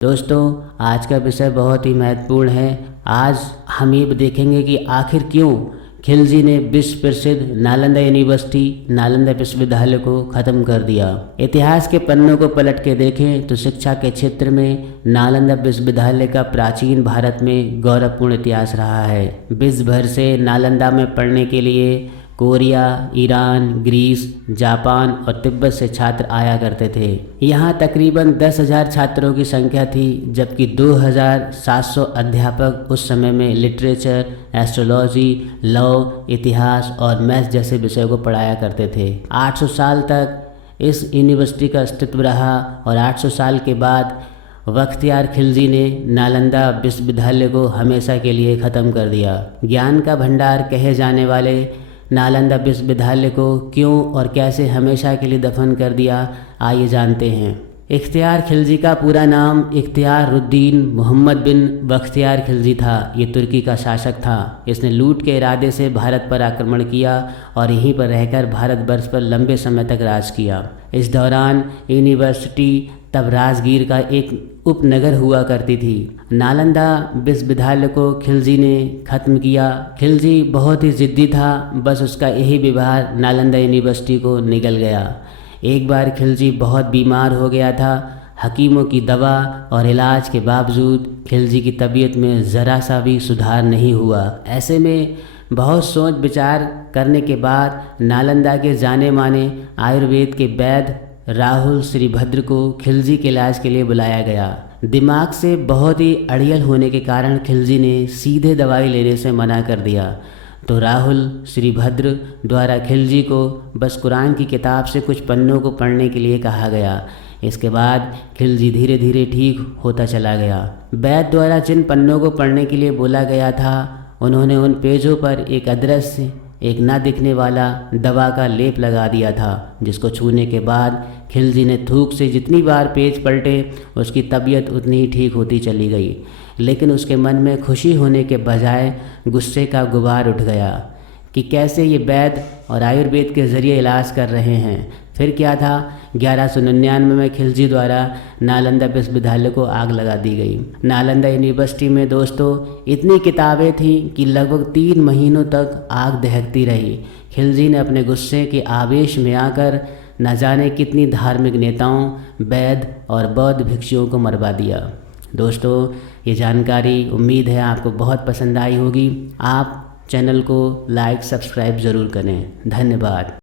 दोस्तों, आज का विषय बहुत ही महत्वपूर्ण है। आज हम ये देखेंगे कि आखिर क्यों खिलजी ने विश्व प्रसिद्ध नालंदा यूनिवर्सिटी नालंदा विश्वविद्यालय को ख़त्म कर दिया। इतिहास के पन्नों को पलट के देखें तो शिक्षा के क्षेत्र में नालंदा विश्वविद्यालय का प्राचीन भारत में गौरवपूर्ण इतिहास रहा है। विश्व भर से नालंदा में पढ़ने के लिए कोरिया, ईरान, ग्रीस, जापान और तिब्बत से छात्र आया करते थे। यहाँ तकरीबन 10,000 छात्रों की संख्या थी, जबकि 2,700 अध्यापक उस समय में लिटरेचर, एस्ट्रोलॉजी, लॉ, इतिहास और मैथ्स जैसे विषयों को पढ़ाया करते थे। 800 साल तक इस यूनिवर्सिटी का अस्तित्व रहा और 800 साल के बाद बख्तियार खिलजी ने नालंदा विश्वविद्यालय को हमेशा के लिए ख़त्म कर दिया। ज्ञान का भंडार कहे जाने वाले नालंदा विश्वविद्यालय को क्यों और कैसे हमेशा के लिए दफन कर दिया, आइए जानते हैं। इख्तियार खिलजी का पूरा नाम इख्तियारुद्दीन मोहम्मद बिन बख्तियार खिलजी था। ये तुर्की का शासक था। इसने लूट के इरादे से भारत पर आक्रमण किया और यहीं पर रहकर भारतवर्ष पर लंबे समय तक राज किया। इस दौरान यूनिवर्सिटी तब राजगीर का एक उपनगर हुआ करती थी। नालंदा विश्वविद्यालय को खिलजी ने ख़त्म किया। खिलजी बहुत ही ज़िद्दी था, बस उसका यही व्यवहार नालंदा यूनिवर्सिटी को निगल गया। एक बार खिलजी बहुत बीमार हो गया था। हकीमों की दवा और इलाज के बावजूद खिलजी की तबीयत में ज़रा सा भी सुधार नहीं हुआ। ऐसे में बहुत सोच विचार करने के बाद नालंदा के जाने माने आयुर्वेद के वैद्य राहुल श्रीभद्र को खिलजी के इलाज के लिए बुलाया गया। दिमाग से बहुत ही अड़ियल होने के कारण खिलजी ने सीधे दवाई लेने से मना कर दिया, तो राहुल श्रीभद्र द्वारा खिलजी को बस कुरान की किताब से कुछ पन्नों को पढ़ने के लिए कहा गया। इसके बाद खिलजी धीरे धीरे ठीक होता चला गया। वैद्य द्वारा जिन पन्नों को पढ़ने के लिए बोला गया था, उन्होंने उन पेजों पर एक अदृश्य, एक ना दिखने वाला दवा का लेप लगा दिया था, जिसको छूने के बाद खिलजी ने थूक से जितनी बार पेज पलटे उसकी तबीयत उतनी ही ठीक होती चली गई। लेकिन उसके मन में खुशी होने के बजाय गुस्से का गुबार उठ गया कि कैसे ये वैद्य और आयुर्वेद के ज़रिए इलाज कर रहे हैं। फिर क्या था, 1199 में खिलजी द्वारा नालंदा विश्वविद्यालय को आग लगा दी गई। नालंदा यूनिवर्सिटी में दोस्तों इतनी किताबें थीं कि लगभग 3 महीनों तक आग दहकती रही। खिलजी ने अपने गुस्से के आवेश में आकर न जाने कितनी धार्मिक नेताओं, वैद्य और बौद्ध भिक्षुओं को मरवा दिया। दोस्तों, ये जानकारी उम्मीद है आपको बहुत पसंद आई होगी। आप चैनल को लाइक सब्सक्राइब ज़रूर करें। धन्यवाद।